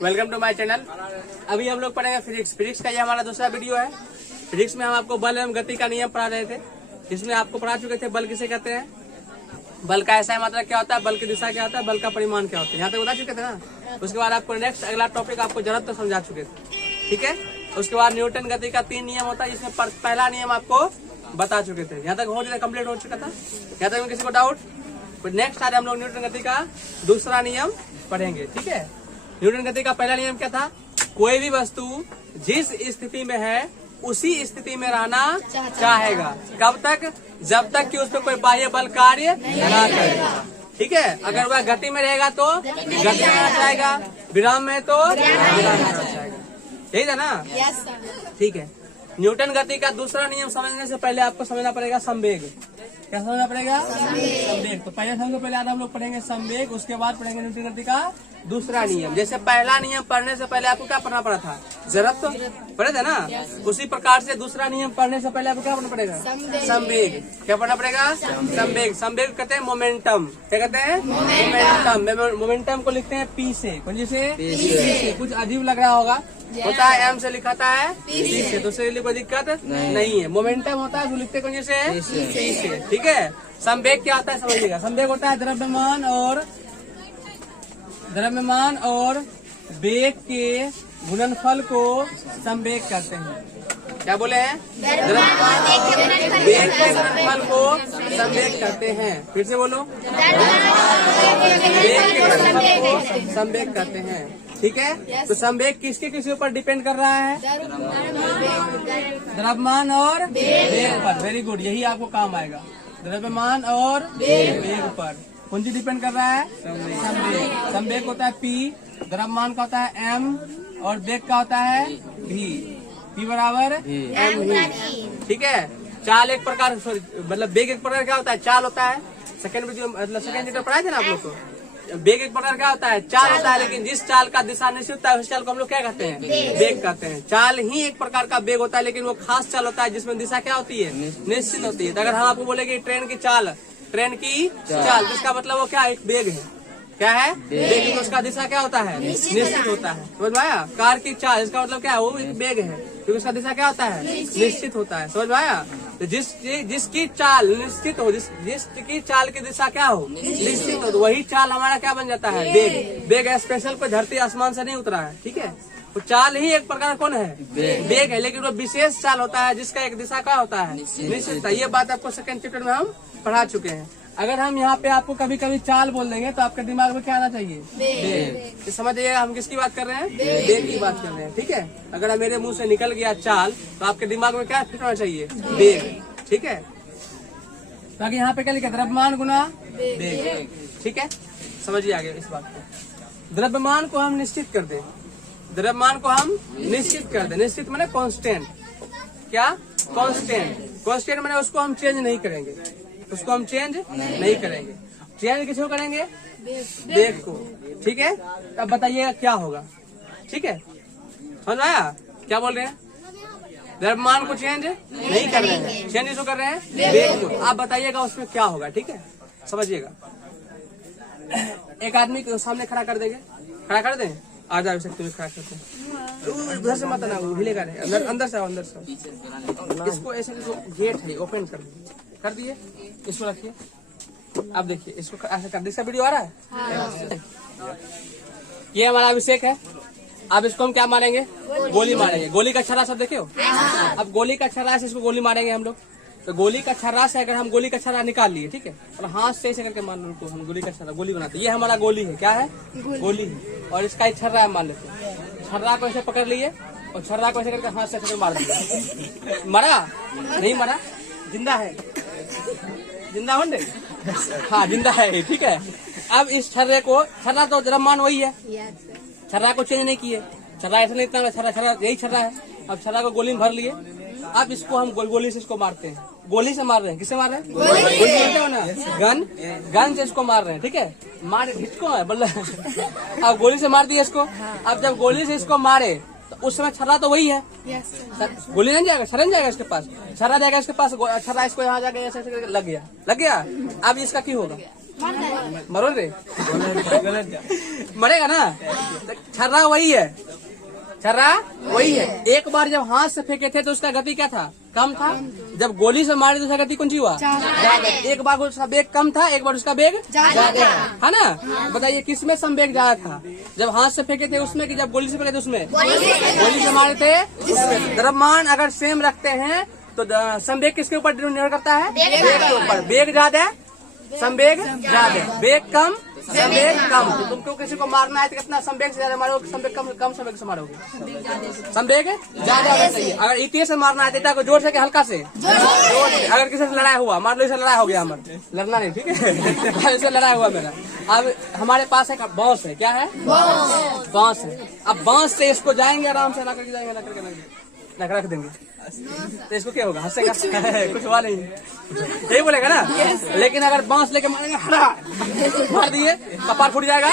Welcome to my channel. अभी हम लोग पढ़ेंगे फिजिक्स। फिजिक्स का ये हमारा दूसरा वीडियो है। फिजिक्स में हम आपको बल एवं गति का नियम पढ़ा रहे थे, जिसमें आपको पढ़ा चुके थे बल किसे कहते हैं, बल का ऐसा मात्रा क्या होता है, बल की दिशा क्या होता है, बल का परिमाण क्या होता है, यहाँ तक बता चुके थे ना। उसके बाद आपको नेक्स्ट अगला टॉपिक आपको जरूरत तो समझा चुके थे, ठीक है। उसके बाद न्यूटन गति का 3 नियम होता है, जिसमें पहला नियम आपको बता चुके थे। यहाँ तक हो चुका, कंप्लीट हो चुका था। यहाँ तक किसी को डाउट? नेक्स्ट आज हम लोग न्यूटन गति का दूसरा नियम पढ़ेंगे, ठीक है। न्यूटन गति का पहला नियम क्या था? कोई भी वस्तु जिस स्थिति में है उसी स्थिति में रहना चाहेगा। कब तक? जब तक कि उस पर कोई बाह्य बल कार्य न करेगा, ठीक है। अगर वह गति में रहेगा तो गति में रहना चाहेगा, विराम में तो विराम में रहना चाहेगा। यही था ना? ठीक है। न्यूटन गति का दूसरा नियम समझने से पहले आपको समझना पड़ेगा संवेग। क्या समझना पड़ेगा? संवेग। तो पहले सबसे पहले हम लोग पढ़ेंगे संवेग, उसके बाद पढ़ेंगे न्यूटन गति का दूसरा नियम। जैसे पहला नियम पढ़ने से पहले आपको क्या पढ़ना पड़ा था? जरूरत तो पढ़े थे ना। उसी प्रकार से दूसरा नियम पढ़ने से पहले आपको क्या पढ़ना पड़ेगा? संवेग। क्या पढ़ना पड़ेगा? संवेग। संवेग कहते हैं मोमेंटम। क्या कहते हैं? मोमेंटम। मोमेंटम को लिखते हैं पी से। कौन से? कुछ अजीब लग रहा होगा, होता है एम से लिखाता है पी से, तो उसके लिए कोई दिक्कत नहीं है। मोमेंटम होता है जो लिखते कौन से? पी से, ठीक है। संवेग क्या होता है समझिएगा। संवेग होता है द्रव्यमान और वेग के गुणनफल को संवेग कहते हैं। क्या बोले हैं? द्रव्यमान और वेग के गुणनफल को संवेग कहते हैं। फिर से बोलो, वेग के गुणनफल को संवेग कहते हैं, ठीक है। तो संवेग किसके ऊपर डिपेंड कर रहा है? द्रव्यमान और वेग पर। वेरी गुड, यही आपको काम आएगा। द्रव्यमान और वेग पर कौन सी डिपेंड कर रहा है? संवेग। संवेग होता है पी, द्रव्यमान का होता है एम और वेग का होता है भी। पी बराबर एम भी, ठीक है। चाल एक प्रकार, मतलब वेग एक प्रकार क्या होता है? चाल होता है। सेकंड चैप्टर पढ़ाए थे ना आप लोग को। वेग एक प्रकार क्या होता है? चाल होता है। लेकिन जिस चाल का दिशा निश्चित होता है उस चाल को हम लोग क्या कहते हैं? वेग कहते हैं। चाल ही एक प्रकार का वेग होता है, लेकिन वो खास चाल होता है जिसमें दिशा क्या होती है? निश्चित होती है। तो अगर हम आपको बोले कि ट्रेन की चाल, जिसका मतलब वो क्या? एक वेग है। क्या है? वेग। तो उसका दिशा क्या होता है? निश्चित होता है। समझ में आया? कार की चाल, इसका मतलब क्या है? वो एक वेग है, क्योंकि उसका दिशा क्या होता है? निश्चित होता है। समझ में आया? तो जिसकी चाल निश्चित हो, जिसकी चाल की दिशा क्या हो? निश्चित हो, तो वही चाल हमारा क्या बन जाता है? वेग। वेग स्पेशल कोई धरती आसमान से नहीं उतरा है, ठीक है। तो चाल ही एक प्रकार कौन है? वेग है, लेकिन वो विशेष चाल होता है जिसका एक दिशा क्या होता है? निश्चित। ये बात आपको सेकंड चैप्टर में हम पढ़ा चुके हैं। अगर हम यहाँ पे आपको कभी कभी चाल बोल देंगे तो आपके दिमाग में क्या आना चाहिए? वेग। समझिए हम किसकी बात कर रहे हैं? वेग की बात कर रहे हैं, ठीक है। अगर मेरे मुंह से निकल गया चाल तो आपके दिमाग में क्या फिट होना चाहिए? वेग, ठीक है। तो आगे यहाँ पे क्या लिखा? द्रव्यमान गुना वेग, ठीक है। समझिए आगे इस बात को। द्रव्यमान को हम निश्चित कर दें। द्रव्यमान को हम निश्चित कर दें। निश्चित माने कांस्टेंट। क्या? कांस्टेंट। कांस्टेंट माने उसको हम चेंज नहीं करेंगे। उसको हम चेंज नहीं करेंगे। चेंज किसको करेंगे? वेग को, ठीक है। अब बताइएगा क्या होगा, ठीक है। समझ आया? क्या बोल रहे हैं? द्रव्यमान को चेंज नहीं कर रहे हैं, चेंज किसको कर रहे हैं? वेग को। आप बताइएगा उसमें क्या होगा, ठीक है। समझिएगा। एक आदमी को सामने खड़ा कर देंगे, खड़ा कर दें। आ जा सकते हुए खड़ा करते हैं। उधर से मत ना, वो हिलेगा नहीं। अंदर से आओ, अंदर से। इसको ऐसे गेट है, ओपन कर दिए। इसको रखिए। अब देखिए, इसको ऐसे कर दिए। इसका वीडियो आ रहा है? हाँ। ये हमारा अभिषेक है। अब इसको हम क्या मारेंगे? गोली मारेंगे। गोली का छर्रा सब देखे हो? हाँ। अब गोली का छर्रा से इसको गोली मारेंगे हम लोग। तो गोली का छर्रा से अगर हम गोली का छर्रा निकाल लिए, ठीक है, और हाथ से ऐसे करके मान लो हम गोली का छर्रा गोली बनाते हैं। ये हमारा गोली है। क्या है? गोली है। और इसका एक छर्रा है, मान लेते हैं। छर्रा को ऐसे पकड़ लिए और छर्रा को ऐसे करके हाथ से ऐसे मार दिया। मरा? नहीं मरा, जिंदा है। जिंदा होंगे? हाँ, जिंदा है, ठीक है। अब इस छर्रे को, छर्रा तो द्रव्यमान वही है, छर्रा को चेंज नहीं किए। छर्रा ऐसे नहीं, इतना छर्रा यही छर्रा है। अब छर्रा को गोली में भर लिए। अब इसको हम गोली से इसको मारते हैं। गोली से मार रहे हैं। किससे मार रहे हैं? गोली मारते हो ना, गन से इसको मार रहे हैं, ठीक है। मार हिचको है बल्ला। अब गोली से मार दिया इसको। अब जब गोली से इसको मारे तो उस समय छर्रा तो वही है। गोली नहीं जाएगा, छर्रा नहीं जाएगा इसके पास। छर्रा जाएगा इसके पास, छर्रा इसको यहाँ जाके ऐसे लग गया। अब इसका क्या होगा? मरोगे? मरेगा ना? छर्रा वही है, छर्रा वही है। एक बार जब हाथ से फेंके थे तो उसका गति क्या था? कम था। जब गोली से मारे तो उसका गति कौन सी हुआ? ज्यादा। एक बार उसका वेग कम था, एक बार उसका वेग ज्यादा है ना? बताइए किसमें संवेग ज्यादा था? जब हाथ से फेंके थे उसमें कि जब गोली से फेंके थे उसमें? गोली से मारे थे उसमें। द्रव्यमान अगर सेम रखते हैं तो संवेग किसके ऊपर निर्भर करता है? वेग के ऊपर। वेग ज्यादा, संवेग ज्यादा, वेग कम, संवेग कम। तो तुमको किसी को मारना है तो कितना संवेग से ज्यादा मारोगे, संवेग कम संवेग से मारोगे? संवेग ज्यादा होना चाहिए। अगर ईटे से मारना है तो को जोर से कि हल्का से? जोर से। अगर किसी से लड़ाई हुआ, मान लो इसे लड़ाई हो गया, हमारे लड़ना नहीं, ठीक है? इसे लड़ाई हुआ मेरा, अब हमारे पास एक बांस है। क्या है? बांस है। अब बांस से इसको जाएंगे आराम से, रख रख देंगे तो इसको क्या होगा? हंसेगा? कुछ हुआ नहीं, यही बोलेगा ना? लेकिन अगर बांस लेके मारेंगे, मार दिए, कपार फूट जाएगा,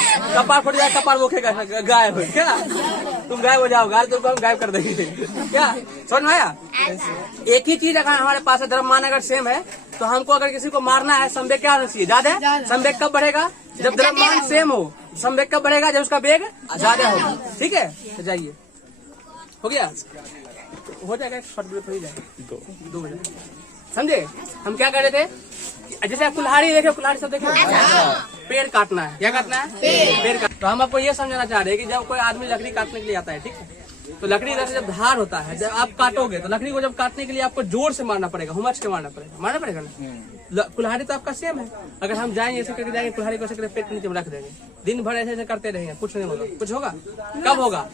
कपार बोखेगा, गायब हो क्या? तुम गायब हो जाओ, तुमको हम गायब कर देंगे। क्या समझ में आया? एक ही चीज अगर हमारे पास है, द्रव्यमान अगर सेम है तो हमको अगर किसी को मारना है, संवेग क्या होना चाहिए? ज्यादा। संवेग कब बढ़ेगा? जब द्रव्यमान सेम हो। संवेग कब बढ़ेगा? जब उसका वेग ज्यादा होगा। ठीक है, तो जाइए, हो गया, हो जाएगा, हो ही जाएगा, 2 बजे। समझे? हम क्या कर रहे थे? जैसे आप कुल्हाड़ी देखे, कुल्हाड़ी सब देखे, पेड़ काटना है। क्या काटना है? पेड़ काट। तो हम आपको ये समझाना चाह रहे हैं कि जब कोई आदमी लकड़ी काटने के लिए आता है, ठीक है, तो लकड़ी इधर से जब धार होता है, जब आप काटोगे तो लकड़ी को जब काटने के लिए आपको जोर से मारना पड़ेगा, हुमच के मारना पड़ेगा ना? कुल्हाड़ी तो आपका सेम है। अगर हम जाएंगे ऐसे करके जाएंगे, कुल्हाड़ी को ऐसे करके पेट के नीचे में रख देंगे, दिन भर ऐसे करते रहेंगे, कुछ नहीं होगा। कुछ होगा? कब होगा?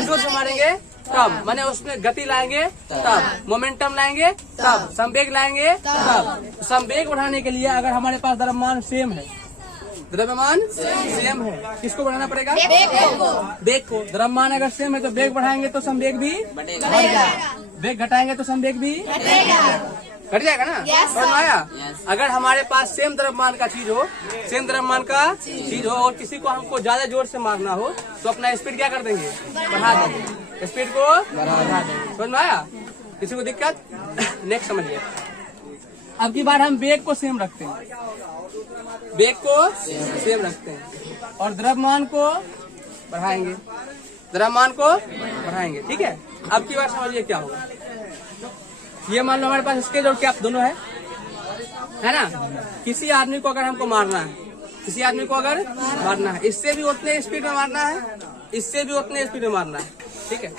जोर से मारेंगे तब, माने उसमें गति लाएंगे तब, मोमेंटम लाएंगे तब, संवेग लाएंगे तब। संवेग बढ़ाने के लिए अगर हमारे पास द्रव्यमान सेम है, द्रव्यमान सेम है, किसको बढ़ाना पड़ेगा? वेग को। द्रव्यमान अगर सेम है तो वेग बढ़ाएंगे तो संवेग भी बढ़ेगा, वेग घटाएंगे तो संवेग भी घट जाएगा ना? समझ में आया? अगर हमारे पास सेम द्रव्यमान का चीज हो, सेम द्रव्यमान का चीज हो और किसी को हमको ज्यादा जोर से मारना हो तो अपना स्पीड क्या कर देंगे? बढ़ा देंगे, स्पीड को बढ़ा देंगे। समझ में आया? किसी को दिक्कत? नेक्स्ट समझिए। अब की बार हम वेग को सेम रखते हैं, वेग को सेम रखते हैं और द्रव्यमान को बढ़ाएंगे, द्रव्यमान को बढ़ाएंगे। ठीक है, अब की बार समझिए क्या होगा। ये मान लो हमारे पास स्केल और कैप दोनों है ना? किसी आदमी को अगर हमको मारना है, किसी आदमी को अगर मारना है, इससे भी उतने स्पीड में मारना है, इससे भी उतने स्पीड में मारना है। ठीक है,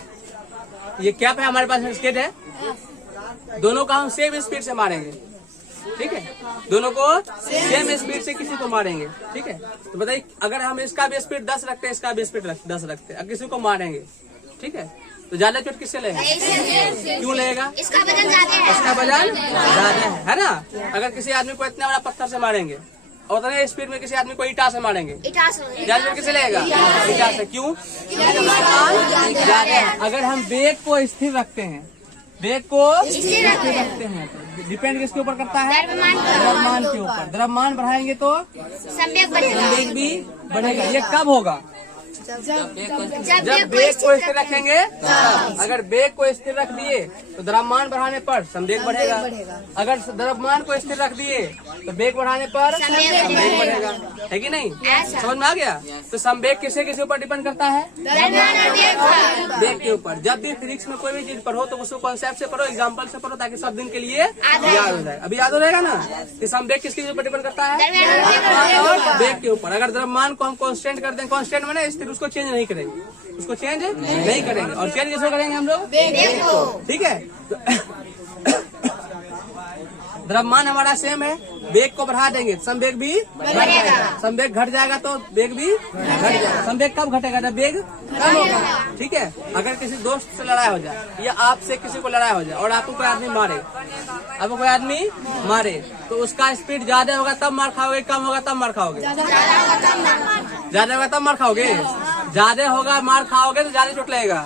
ये कैप है, हमारे पास स्केल है, दोनों का हम सेम स्पीड से मारेंगे। ठीक है, दोनों को सेम स्पीड से किसी को मारेंगे। ठीक है, तो बताइए अगर हम इसका भी स्पीड 10 रखते हैं, इसका भी स्पीड 10 रखते हैं, किसी को मारेंगे, ठीक है, तो ज्यादा चोट किससे लेगा? क्यों लेगा? इसका वजन ज्यादा है ना? अगर किसी आदमी को इतना बड़ा पत्थर से मारेंगे और उतने स्पीड में किसी आदमी को ईटा से मारेंगे, ज्यादा चोट किससे लेगा? ईटा से। क्यों? ज्यादा है। अगर हम वेग को स्थिर रखते हैं, वेग को स्थिर रखते हैं तो डिपेंड किसके ऊपर करता है? द्रव्यमान के ऊपर। द्रव्यमान बढ़ाएंगे तो संवेग भी बढ़ेगा। ये कब होगा? जब वेग को स्थिर रखेंगे। अगर वेग को स्थिर रख दिए तो द्रव्यमान बढ़ाने पर संवेग बढ़ेगा, अगर द्रव्यमान को स्थिर रख दिए तो वेग बढ़ाने पर संवेग बढ़ेगा, है कि नहीं? समझ में आ गया? तो संवेग किसके ऊपर डिपेंड करता है? वेग के ऊपर। जब भी फिजिक्स में कोई भी चीज पढ़ो तो उसको कॉन्सेप्ट से पढ़ो, एग्जाम्पल से पढ़ो, ताकि सब दिन के लिए याद हो जाए। अभी याद हो जाएगा ना कि संवेग किसके ऊपर डिपेंड करता है? वेग के ऊपर। अगर द्रव्यमान को हम कांस्टेंट कर दें, कांस्टेंट में स्थिर, उसको चेंज नहीं करेंगे, उसको चेंज नहीं करेंगे। और चेंज किसको करेंगे हम लोग? वेग को। ठीक है, द्रव्यमान हमारा सेम है, वेग को बढ़ा देंगे, संवेग भी बढ़ेगा। संवेग घट जाएगा तो वेग भी घट जाएगा। संवेग कब घटेगा? जब वेग कम होगा। ठीक है, अगर किसी दोस्त से लड़ाई हो जाए या आपसे किसी को लड़ाई हो जाए और आपको कोई आदमी मारे, आपको कोई आदमी मारे तो उसका स्पीड ज्यादा होगा तब मार खाओगे, कम होगा तब मार खाओगे? ज्यादा होगा तब मार खाओगे। ज्यादा होगा मार खाओगे तो ज्यादा चोट लगेगा।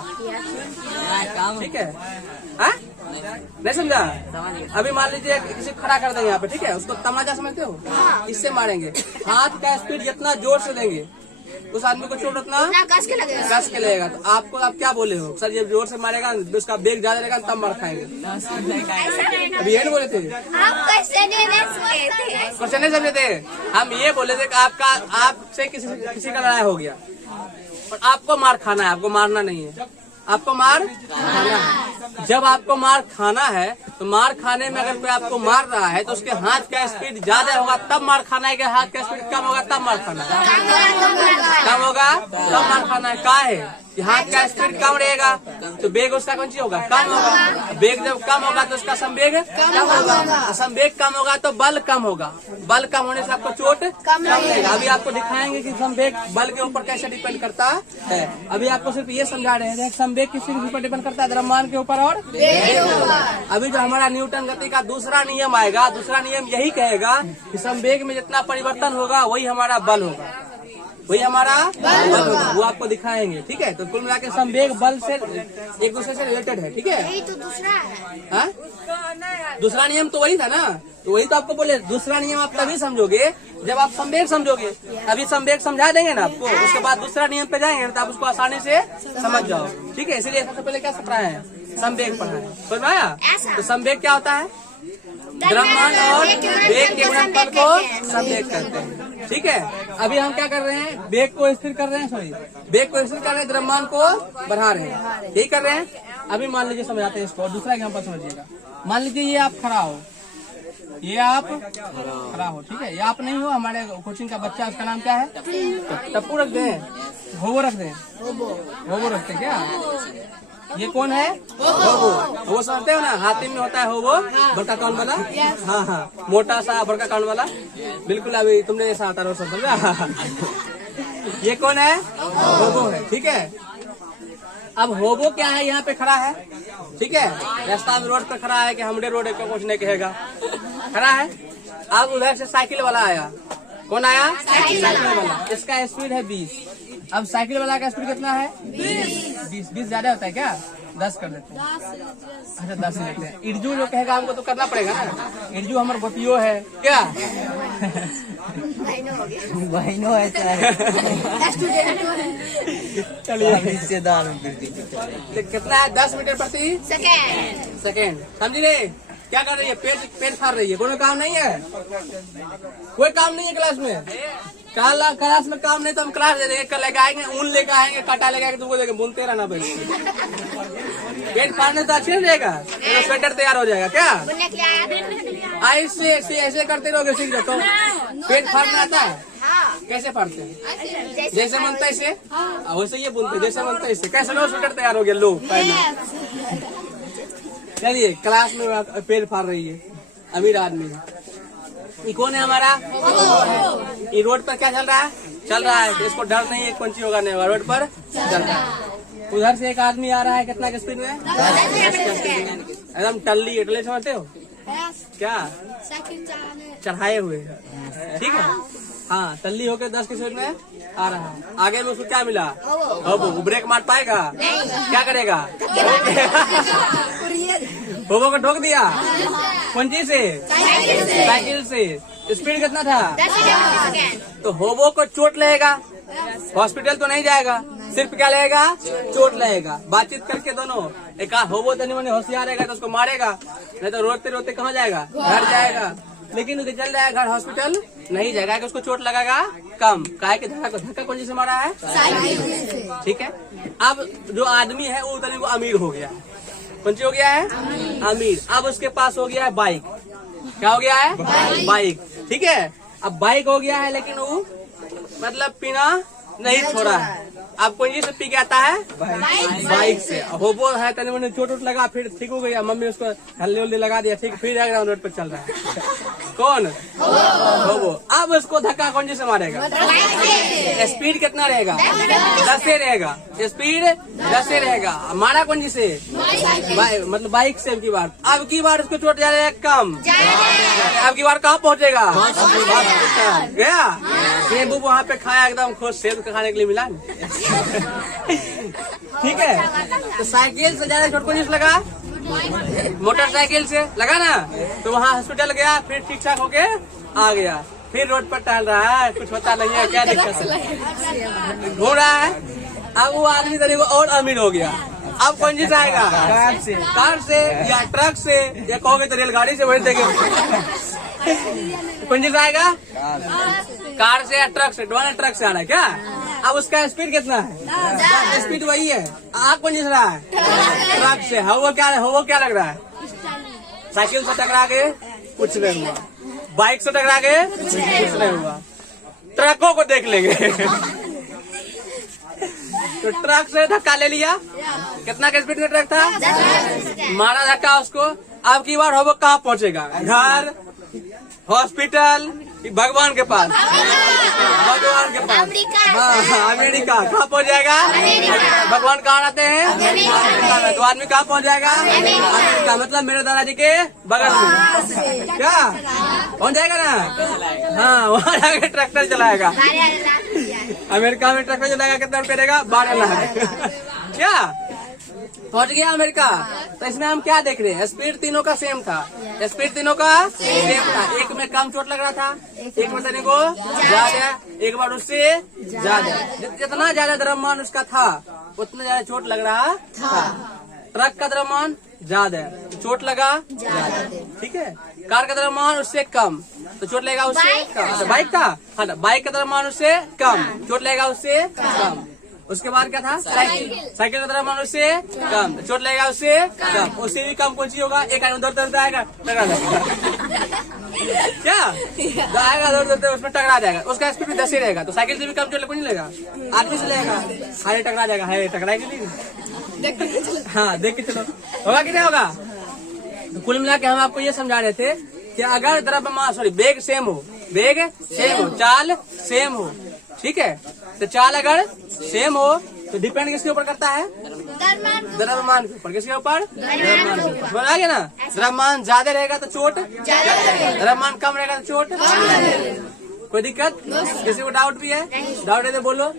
ठीक है, हाँ? नहीं समझा? अभी मान लीजिए किसी खड़ा कर देंगे यहाँ पे, ठीक है, उसको तमाचा समझते हो? इससे मारेंगे। हाथ का स्पीड जितना जोर से देंगे, उस आदमी को चोट उतना कस के लगेगा। तो आपको आप क्या बोले हो सर, जब जोर से मारेगा उसका बेग ज्यादा रहेगा तब मार खाएंगे। अभी ये नहीं बोले थे, क्वेश्चन नहीं समझे थे। हम ये बोले थे कि आपसे किसी का लड़ाई हो गया और आपको मार खाना है, आपको मारना नहीं है, आपको मार खाना है। जब आपको मार खाना है तो मार खाने में अगर कोई आपको मार रहा है तो उसके हाथ का स्पीड ज्यादा होगा तब मार खाना है, कि हाथ का स्पीड कम होगा तब मार खाना है, कम होगा तब मार खाना है। का है कि हाथ का स्पीड कम रहेगा तो बेग उसका कौन चीज होगा, कम होगा। बेग जब कम होगा तो उसका संवेग कम होगा, संवेग कम होगा तो बल कम होगा, बल कम होने से आपको चोट कम लगेगा। अभी आपको दिखाएंगे कि संवेग बल के ऊपर कैसे डिपेंड करता है। अभी आपको सिर्फ ये समझा रहे हैं संवेग किस चीज पर डिपेंड करता है, द्रव्यमान के ऊपर और अभी जो हमारा न्यूटन गति का दूसरा नियम आएगा, दूसरा नियम यही कहेगा कि संवेग में जितना परिवर्तन होगा वही हमारा बल होगा, वही हमारा बल होगा। वो आपको दिखाएंगे, ठीक है। तो कुल मिला के संवेग बल से एक दूसरे से रिलेटेड है, ठीक है। यही तो दूसरा है। दूसरा नियम तो वही था ना, तो वही तो आपको बोले दूसरा नियम आप तभी समझोगे जब आप संवेग समझोगे। अभी संवेग समझा देंगे ना आपको, उसके बाद दूसरा नियम पे जाएंगे तो आप उसको आसानी से समझ जाओ, ठीक है। इसीलिए सबसे पहले क्या पढ़ाया है, संवेग पढ़ा है, समझ में आया। तो संवेग क्या होता है, द्रव्यमान और वेग के गुणनफल को संवेग कहते हैं, ठीक है। अभी हम क्या कर रहे हैं, वेग को स्थिर कर रहे हैं, सॉरी वेग को स्थिर कर रहे हैं, द्रव्यमान को बढ़ा रहे हैं, यही कर रहे हैं। अभी मान लीजिए समझाते हैं इसको, दूसरा एग्जाम्पल समझिएगा। मान लीजिए ये आप खड़ा हो, ये आप खड़ा हो, ठीक है। ये आप नहीं हो, हमारे कोचिंग का बच्चा, उसका नाम क्या है, टप्पू रख दें, होबो रख दें, होबो रखते क्या। ये कौन है, होबो। वो समझते हो ना, हाथी में होता है होबो, बड़का कान वाला, हाँ हाँ, मोटा सा बड़का कान वाला, बिल्कुल। अभी तुमने जैसा आता रहो सब समझा। ये कौन है, होबो है, ठीक है। अब होबो क्या है, यहाँ पे खड़ा है, ठीक है। रास्ता में रोड पे खड़ा है कि हमरे रोड को कुछ नहीं कहेगा, खड़ा है। अब उधर से साइकिल वाला आया, कौन आया, साइकिल वाला। इसका स्पीड है 20। अब साइकिल वाला का स्पीड कितना है, 20 ज्यादा होता है क्या, 10 कर देते हैं, अच्छा 10 ही लेते हैं। इर्जू जो कहेगा हमको तो करना पड़ेगा ना, इर्जू हमारे बतियो है क्या, बहनों है चलिए रिश्तेदार कितना है, 10 मीटर प्रति सेकेंड, समझ रहे। क्या कर रही है, पेट फाड़ रही है, कोई काम नहीं है, कोई काम नहीं है क्लास में। क्लास में काम नहीं तो हम क्लास दे देंगे, कल लेके आएंगे, ऊन लेके आएंगे, काटा लेके आएंगे, तुमको देंगे, बुनते रहना भाई। पेट फाड़ने तो अच्छे नहीं रहेगा, तो स्वेटर तैयार हो जाएगा क्या। ऐसे करते रहोगे, सीख जाओ। तो पेट फाड़ना आता है, कैसे फाड़ते हैं, जैसे मनता है ऐसे, वैसे ये बुनते, जैसे मनता है ऐसे। कैसे लो, स्वेटर तैयार हो गया, लो पहले। चलिए, क्लास में पेट फाड़ रही है, अमीर आदमी। ये कौन है हमारा, ये रोड पर क्या चल रहा है, कि इसको डर नहीं है, कौन सी होगा नहीं होगा, रोड पर चल रहा है। उधर से एक आदमी आ रहा है, कितना के स्पीड में, एकदम टल्ली समझते हो क्या, चढ़ाए हुए, ठीक है। हाँ, टल्ली होकर 10 के स्पीड में आ रहा है। आगे में उसको क्या मिला, वो ब्रेक मार पाएगा, क्या करेगा, होबो को ठोक दिया, कौन चीज से, साइकिल से। स्पीड कितना था, तो होबो को चोट लगेगा, हॉस्पिटल तो नहीं जाएगा, सिर्फ क्या लगेगा, चोट लगेगा। बातचीत करके दोनों, एक होबो तनी मनी होशियार रहेगा तो उसको मारेगा, नहीं तो रोते रोते कहाँ जाएगा, घर जाएगा। लेकिन उसे चल जाएगा घर, हॉस्पिटल नहीं जाएगा, कि उसको चोट लगेगा कम, काहे कि धक्का कौन से मारा है, ठीक है। अब जो आदमी है वो उतने को अमीर हो गया, कौन सी हो गया है, अमीर। अब उसके पास हो गया है बाइक, क्या हो गया है, बाइक, ठीक है। अब बाइक हो गया है, लेकिन वो मतलब पीना नहीं छोड़ा है। अब कौन से पी के आता है, बाइक से। होबो है, तनी मैंने चोट लगा, फिर ठीक हो गया, मम्मी उसको हल्ले उल्ले लगा दिया, ठीक, फिर रोड पर चल रहा है, कौन, होबो। अब उसको धक्का कौन से मारेगा, स्पीड कितना रहेगा, 10 से रहेगा, स्पीड 10 से रहेगा। मारा कौन से, मतलब बाइक से। अब की बार उसको चोट जा रहा है कम, अब की बार कहाँ पहुँचेगा, गया। सेब वहाँ पे खाया, एकदम खुश, सेब खाने के लिए मिला, ठीक है। तो साइकिल से ज्यादा चोट कौन से लगा, मोटरसाइकिल से लगा ना, तो वहाँ हॉस्पिटल गया, फिर ठीक ठाक होके आ गया। फिर रोड पर टहल रहा है, कुछ पता नहीं है क्या दिक्कत है, घूम रहा है। अब वो आदमी देखो और अमीर हो गया। अब कौन चीज आएगा? कार से या ट्रक से, या कहोगे तो रेलगाड़ी से वही देंगे। कौन चीज आएगा? कार से या ट्रक से। दोनों ट्रक से आ रहा है क्या? अब उसका स्पीड कितना है? स्पीड वही है। आग कौन चीज रहा है? ट्रक से। वो क्या लग रहा है? साइकिल से टकरा के कुछ नहीं हुआ, बाइक से टकरा के कुछ नहीं हुआ। ट्रकों को देख लेंगे। तो ट्रक से धक्का ले लिया। कितना का स्पीड में ट्रक था? मारा धक्का उसको। अब की बार वो कहाँ पहुँचेगा? घर, हॉस्पिटल, भगवान के पास? भगवान के पास। हाँ, अमेरिका। कहाँ पहुँच जाएगा? भगवान कहाँ रहते हैं? अमेरिका में। तो आदमी कहाँ पहुँच जाएगा? अमेरिका। मतलब मेरे दादाजी के बगल में। क्या पहुँच जाएगा ना? हाँ, वहाँ जाके ट्रैक्टर चलाएगा। अमेरिका में ट्रैक्टर चलाएगा। कितना रुपये देगा? 12 लाख। क्या पहुंच गया अमेरिका? तो इसमें हम क्या देख रहे हैं? स्पीड तीनों का सेम था। स्पीड तीनों का सेम था। एक में कम चोट लग रहा था, एक में तनिको ज्यादा, एक बार उससे ज्यादा। जितना ज्यादा द्रव्यमान उसका था उतना ज्यादा चोट लग रहा था। ट्रक का द्रव्यमान ज्यादा, चोट लगा ज्यादा। ठीक है। कार का द्रव्यमान उससे कम, तो चोट लगेगा उससे कम। बाइक था, हाँ, बाइक का द्रव्यमान उससे कम, चोट लगेगा उससे कम। उसके बाद क्या था? साइकिल का द्रव्यमान उससे कम, चोट लगेगा उससे कम। उससे भी कम कौन सी होगा? एक आदमी दौड़ते आएगा, टकरा जाएगा। क्या आएगा? दौड़ते उसमें टकरा जाएगा। उसका स्पीड 10 ही रहेगा। तो साइकिल से भी कम चोट नहीं लगेगा, आदमी से लगेगा। हाय टकरा जाएगा। हाय टकराएगी नहीं? हाँ, देख के चलो। होगा कि नहीं होगा? तो कुल मिला के हम आपको ये समझा रहे थे कि अगर द्रव्यमान वेग सेम हो, चाल सेम हो, ठीक है, तो चाल अगर सेम हो तो डिपेंड किसके ऊपर करता है? द्रव्यमान के ऊपर। किसके ऊपर? द्रव्यमान के ऊपर। समझ आ गया ना? द्रव्यमान ज्यादा रहेगा तो चोट, द्रव्यमान कम रहेगा तो चोट। कोई दिक्कत? किसी को डाउट भी है? डाउट है तो बोलो।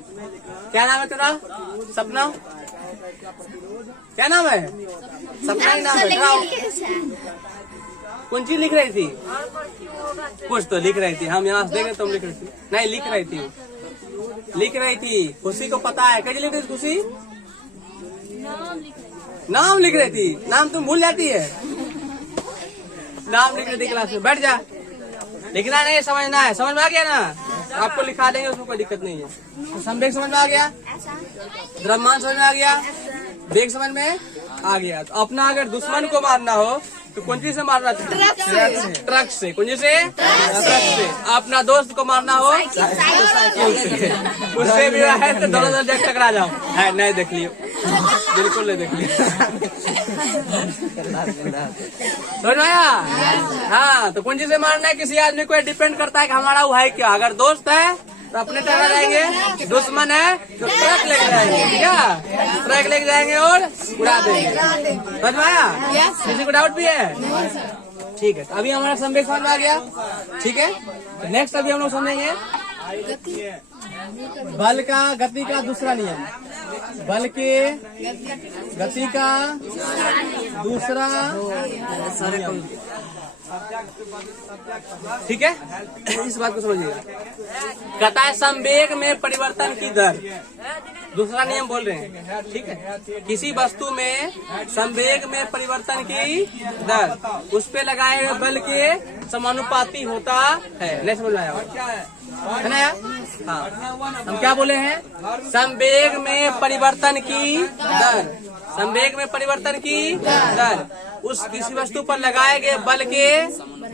क्या नाम है तेरा? सपना। क्या नाम है? सपना ही नाम है। कौन चीज लिख रही थी? कुछ तो लिख रही थी। हम यहाँ से देखे तुम लिख रही थी। नहीं, लिख रही थी। खुशी को पता है। कैसे लिख रही थी खुशी? नाम लिख रही थी। नाम तुम भूल जाती है। नाम लिख रही थी क्लास में। बैठ जा। लिखना नहीं, समझना है। समझ में आ गया ना? आपको लिखा देंगे, उसमें कोई दिक्कत नहीं है। संवेग समझ में आ गया? द्रव्यमान समझ में आ गया? वेग समझ में आ गया? तो अपना अगर दुश्मन को मारना हो तो कौन चीज से मारना चाहिए? ट्रक से। कौन चीज से? ट्रक से। अपना दोस्त को मारना हो साइकिल से। उससे भी है तो दोनों जगह टकरा जाओ। है नहीं? देख लियो, बिल्कुल नहीं देख लियो। समझ में आया? हाँ, तो कौन चीज से मारना है? किसी आदमी को डिपेंड करता है कि हमारा वो है क्या। अगर दोस्त है तो अपने टकरा जाएंगे, दुश्मन है तो ट्रक लेके जाएंगे। क्या ट्रक लेके जाएंगे और उड़ा देंगे। समझ में आया? किसी को डाउट भी है? ठीक है। तो अभी हमारा संवेग समझ में आ गया। ठीक है। नेक्स्ट अभी हम लोग समझेंगे बल का गति का दूसरा नियम। बल के गति का दूसरा नियम। ठीक है। इस बात को समझिएगा। कहता है संवेग में परिवर्तन की दर। दूसरा नियम बोल रहे हैं। ठीक है। किसी वस्तु में संवेग में परिवर्तन की दर उस पे लगाए हुए बल के समानुपाती होता है। नहीं समझ आया है ना? हाँ, हम क्या बोले हैं? संवेग में परिवर्तन की दर। संवेग में परिवर्तन की दर उस किसी वस्तु पर लगाए गए बल के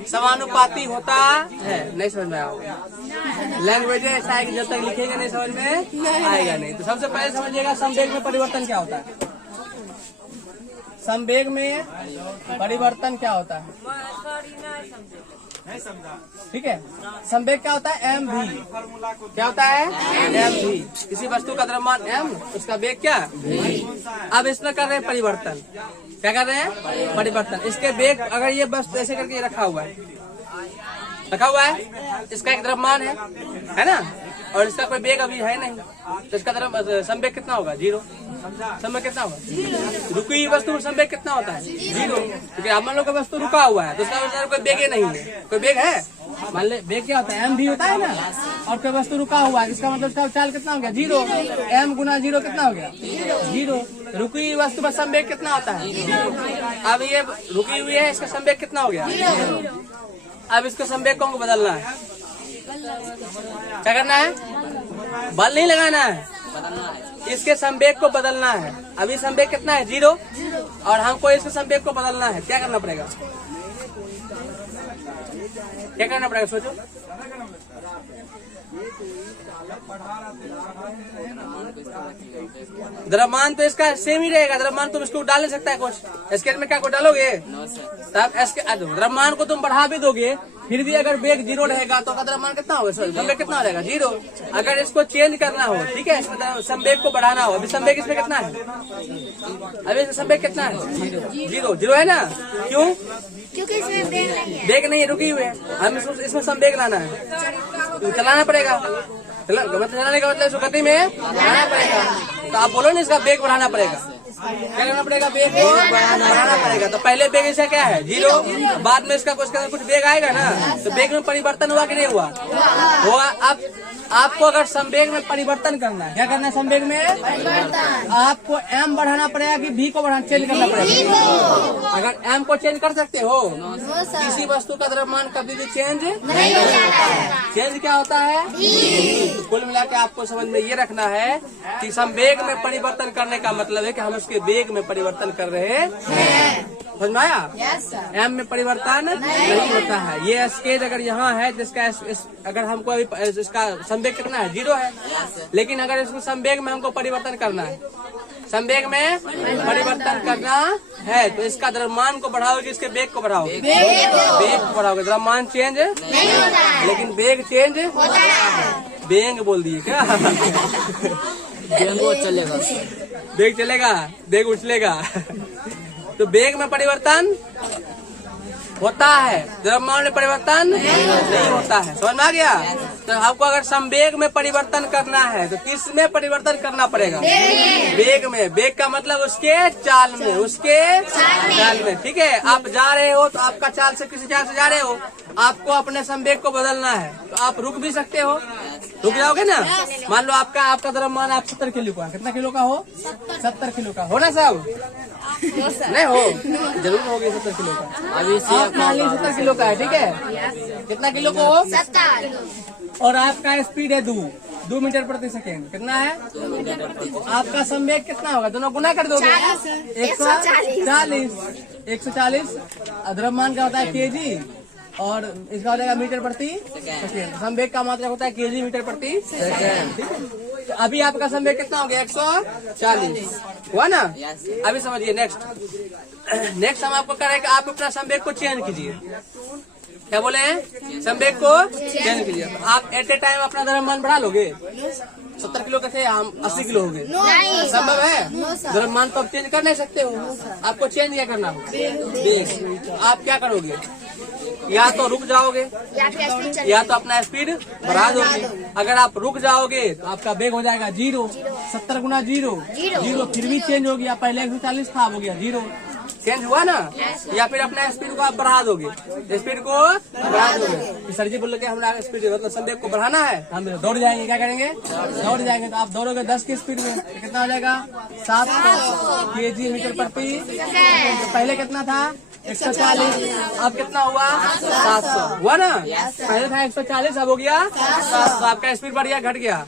समानुपाती होता है। नहीं समझ में आएगा? लैंग्वेज ऐसा है कि जब तक लिखेंगे नहीं समझ में आएगा नहीं। तो सबसे पहले समझिएगा संवेग में परिवर्तन क्या होता है। संवेग में परिवर्तन क्या होता है? ठीक है। संवेग क्या होता है? एम भी। क्या होता है? एम भी। किसी वस्तु का द्रव्यमान एम, उसका वेग क्या? अब इसमें कर रहे हैं परिवर्तन। क्या कर रहे हैं? परिवर्तन। इसके वेग अगर ये बस ऐसे करके रखा हुआ है, इसका एक द्रव्यमान है ना, और इसका कोई वेग अभी है नहीं, तो इसका संवेग कितना होगा? 0। संवेग कितना होगा? रुकी हुई वस्तु में संवेग कितना होता है? 0। क्योंकि हम लोग का वस्तु रुका हुआ है तो उसका कोई वेग नहीं है। कोई वेग है? मान ले वेग क्या होता है, एम भी होता है ना, और कोई वस्तु रुका हुआ है, इसका मतलब उसका चाल कितना हो गया, 0। एम गुना 0 कितना हो गया, 0। रुकी हुई वस्तु का संवेग कितना होता है, अब ये रुकी हुई है, इसका संवेग कितना हो गया, अब इसको संवेग को बदलना है। क्या करना है, बल नहीं लगाना है, इसके संवेग को बदलना है। अभी संवेग कितना है, 0, और हमको इसके संवेग को बदलना है। क्या करना पड़ेगा, क्या करना पड़ेगा, सोचो। द्रव्यमान तो इसका सेम ही रहेगा, द्रव्यमान तुम इसको डाल नहीं सकता है कुछ, स्केल में क्या को डालोगे, तब द्रव्यमान को तुम बढ़ा भी दोगे, फिर भी अगर वेग 0 रहेगा तो द्रव्यमान कितना होगा, संवेग कितना हो जाएगा, 0। अगर इसको चेंज करना हो, ठीक है, इसमें संवेग को बढ़ाना हो, अभी संवेग इसमें कितना है, अभी इसका संवेग कितना है, 0 है ना, क्यों, क्योंकि इसमें वेग नहीं है, वेग नहीं है, रुकी हुई है, हम इसमें संवेग लाना है, चलाना पड़ेगा, चलाने का मतलब इसको गति में लाना पड़ेगा। तो आप बोलो ना, इसका वेग बढ़ाना पड़ेगा, क्या करना पड़ेगा, वेग को बढ़ाना पड़ेगा। तो पहले वेग इसका क्या है, 0, बाद में इसका कुछ वेग आएगा ना, तो वेग में परिवर्तन हुआ कि नहीं हुआ, हुआ। अब आपको अगर संवेग में परिवर्तन करना है, क्या करना है, संवेग में आपको एम बढ़ाना पड़ेगा कि भी को बढ़ाना, चेंज करना पड़ेगा। अगर एम को चेंज कर सकते हो, किसी वस्तु का द्रव्यमान कभी भी चेंज नहीं होता है। चेंज क्या होता है, कुल मिला के आपको समझ में ये रखना है कि संवेग में परिवर्तन करने का मतलब है कि हम उसके वेग में परिवर्तन कर रहे हैं। समझ में आया, एम में परिवर्तन नहीं होता है। ये स्केल अगर यहाँ है, जिसका अगर हमको अभी इसका संवेग कितना है, 0 है, लेकिन अगर इसको संवेग में हमको परिवर्तन करना है, संवेग में परिवर्तन करना है, तो इसका द्रव्यमान को बढ़ाओगे, इसके वेग को बढ़ाओगे, वेग को बढ़ाओगे, द्रव्यमान चेंज नहीं होता है, लेकिन वेग चेंज होता है। बेंग बोल दिए क्या, बेंगो चलेगा, वेग चलेगा, वेग उछलेगा। तो वेग में परिवर्तन होता है, द्रव्यमान में परिवर्तन नहीं होता है। समझ में आ गया। तो आपको अगर संवेग में परिवर्तन करना है तो किस में परिवर्तन करना पड़ेगा, वेग में। वेग का मतलब उसके चाल में, उसके चाल में, ठीक है। आप जा रहे हो तो आपका चाल से किसी चाल से जा रहे हो, आपको अपने संवेग को बदलना है, तो आप रुक भी सकते हो, रुक जाओगे ना। मान लो आपका द्रव्यमान आप 70 किलो का, कितना किलो का हो, 70 किलो का हो ना साहब, नहीं हो, जरूर होगी 70 किलो का। अभी आप मान लीजिए 70 किलो का है, ठीक है, कितना किलो को हो, 70, और आपका स्पीड है 2 मीटर प्रति सेकेंड, कितना है, आपका संवेग कितना होगा, दोनों गुना कर दोगे, 140। द्रव्यमान का होता है केजी, और इसका हो जाएगा मीटर प्रति सेकेंड। संवेग का मात्रा होता है केजी मीटर प्रति सेकेंड। तो अभी आपका संवेग कितना हो गया, 140 हुआ ना। अभी समझिए नेक्स्ट हम आपको कह रहे हैं कि आप अपना संवेग को चेंज कीजिए। क्या बोले हैं, संवेग को चेंज कीजिए। तो आप एट ए टाइम अपना द्रव्यमान बढ़ा लोगे, 70 किलो का थे, हम 80 किलो हो गए, संभव है। द्रव्यमान तो आप चेंज कर नहीं सकते हो, आपको चेंज क्या करना हो, वेग। आप क्या करोगे, या तो रुक जाओगे या तो अपना स्पीड बढ़ा दोगे। अगर आप रुक जाओगे तो आपका वेग हो जाएगा 0, 70 गुना 0, फिर भी चेंज हो गया, पहले 140 था, हो गया 0, चेंज हुआ ना। या फिर अपना स्पीड को आप बढ़ा दोगे, स्पीड को बढ़ा दोगे। सर जी बोल के हमारा स्पीड मतलब संवेग को बढ़ाना है, हम दौड़ जाएंगे, क्या करेंगे, दौड़ जाएंगे। तो आप दौड़ोगे 10 की स्पीड में, तो कितना हो जाएगा, 700 केजी मीटर प्रति। तो पहले कितना था, 140, अब कितना हुआ, 700 हुआ ना। पहले था 140, अब हो गया 700। आपका स्पीड बढ़ गया, घट गया।